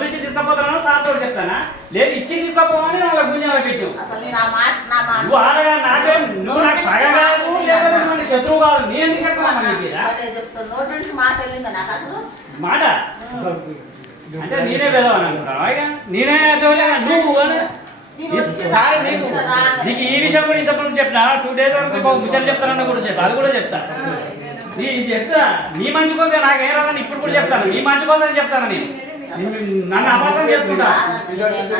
Bus నుంచి తీసుకుపోతాను సార్తో చెప్తానా? లేదు ఇచ్చి తీసుకుపోమని వాళ్ళ గుంజాలు పెట్టు. నువ్వు ఆడగా నాకే నువ్వు నాకు పగ కాదు శత్రువు కాదు. నేను ఎందుకు కట్టాను మాట అంటే నేనే పెదవాను నేనే అటువంటి నువ్వు నీకు. ఈ విషయం కూడా ఇంతకుముందు చెప్పినా? టూ డేస్ వరకు ముచ్చట చెప్తానన్న కూడా చెప్తా అది కూడా చెప్తా. నీ చెప్తా నీ మంచి కోసం నాకేం రాదని ఇప్పుడు కూడా చెప్తాను. నీ మంచి కోసం చెప్తాను నేను. నన్ను అపార్థం చేసుకుంటా?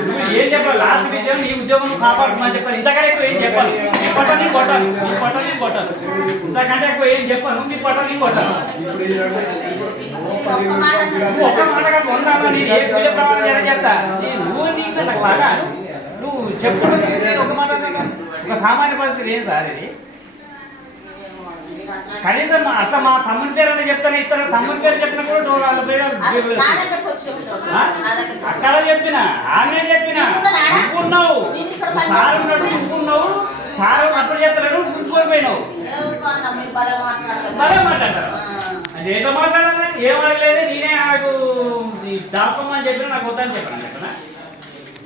నువ్వు ఏం చెప్పాలి? లాస్ట్ విషయం నీ ఉద్యోగం కాపాడుకోమని చెప్పాను ఇంతకంటే ఎక్కువ ఏం చెప్పాను నీ పొట్ట నీ కొట్టాను నీ పొట్ట నీ కొట్టాను ఇంతకంటే ఎక్కువ ఏం చెప్పాను? నీ పొట్ట నీ కొట్టాను నువ్వు ఒక్క మాటగా కొన్నాను నేను ఏ వీడియో ప్రమాణం జరగేస్తా నేను నువ్వు నీకు నాకు బాగా నువ్వు చెప్పుడు నేను ఒక మాట ఒక సామాన్య పరిస్థితి ఏం సార్ ఇది? కనీసం అట్లా మా తమ్ముని పేరు అంటే చెప్తాను ఇతర తమ్ముని పేరు చెప్పినా కూడా నువ్వు వాళ్ళ పేరు అక్కడ చెప్పిన ఆమె చెప్పిన నువ్వు ఉన్నావు సార్ ఉన్నాడు సార్ అప్పుడు చెప్తాడు గుంజుకొని పోయినావు. ఎవరు అన్నా మీరు భలే మాట్లాడతారు. అది ఏదో మాట్లాడాలి ఏం అడగలేదు నేనే నాకు దాసుకోమని చెప్పిన నాకు వద్దని చెప్పాను చెప్పనా?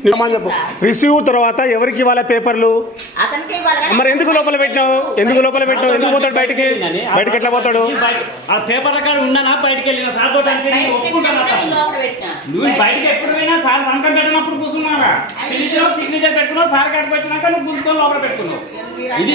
చెప్పు రిసీవ్ తర్వాత ఎవరికి ఇవ్వాలి పేపర్లు? మరి ఎందుకు లోపల పెట్టినావు? ఎందుకు లోపల పెట్టినావు? ఎందుకు పోతాడు బయటికి? బయటికి ఎట్లా పోతాడు? ఆ పేపర్ల కాడ ఉన్నానా? బయటికి వెళ్ళిన సార్ బయటికి. నువ్వు ఎప్పుడు పోయినా సార్ సంతకం పెట్టినప్పుడు కూర్చున్నావా? సిగ్నేచర్ పెట్టుకున్నావు సార్ కట్టుకు వచ్చినాక నువ్వు గుర్తుకొని లోపల పెట్టుకున్నావు. ఇది